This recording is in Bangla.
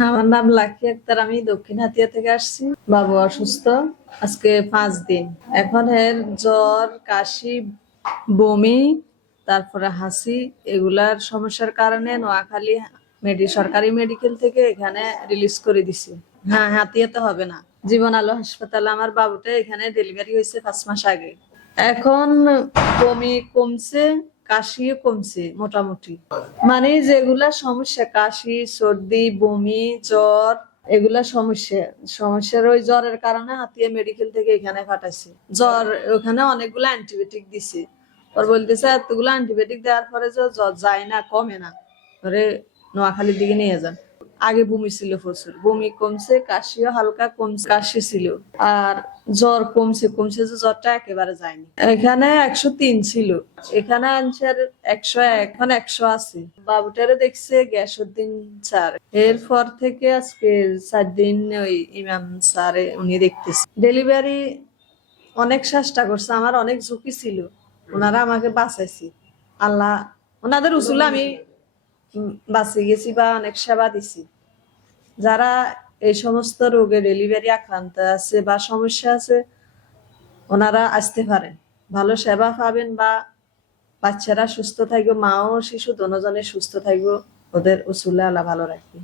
আমার নাম লাকি আক্তার। আমি দক্ষিণ হাতিয়া থেকে আসছি। বাবু অসুস্থ, আজকে 5 দিন। এখন এর জ্বর, কাশি, বমি, তারপরে হাসি, এগুলার সমস্যার কারণে নোয়াখালী সরকারি মেডিকেল থেকে এখানে রিলিজ করে দিছে। হ্যাঁ, হাতিয়াতে হবে না, জীবন আলো হাসপাতালে আমার বাবুটা এখানে ডেলিভারি হয়েছে 5 মাস আগে। এখন বমি কমছে, কাশিও কমছে মোটামুটি। মানে যেগুলা সমস্যা, কাশি, সর্দি, বমি, জ্বর, এগুলা সমস্যার ওই জ্বরের কারণে হাতিয়া মেডিকেল থেকে এখানে পাঠাইছে। জ্বর ওখানে অনেকগুলো অ্যান্টিবায়োটিক দিছে। ওর বলতেছে এতগুলো অ্যান্টিবায়োটিক দেওয়ার পরে জ্বর যায় না, কমে না, ওরে নোয়াখালীর দিকে নিয়ে যান। আগে বমি ছিল প্রচুর, বমি কমছে, কাশিও হালকা কমছে, কাশি ছিল। আর জ্বর কমছে যে জ্বরটা একেবারে যায়নি। এখানে 103 ছিল, এখানে আনসার 101, এখন 100 আছে। বাবুটারে দেখছে গ্যাসউদ্দিন স্যার, এরপর থেকে আজকে 4 দিন ওই ইমাম স্যারে উনি দেখতেছে। ডেলিভারি অনেক চেষ্টা করছে, আমার অনেক ঝুঁকি ছিল, ওনারা আমাকে বাঁচাইছে। আল্লাহ ওনাদের উসুলে আমি বাঁচে গেছি বা অনেক সেবা দিছি। যারা এই সমস্ত রোগে ডেলিভারি আক্রান্ত আছে বা সমস্যা আছে, ওনারা আসতে পারেন, ভালো সেবা পাবেন, বা বাচ্চারা সুস্থ থাকবে, মা ও শিশু দুজনে সুস্থ থাকবে, ওদের উসুলে আল্লাহ ভালো রাখবে।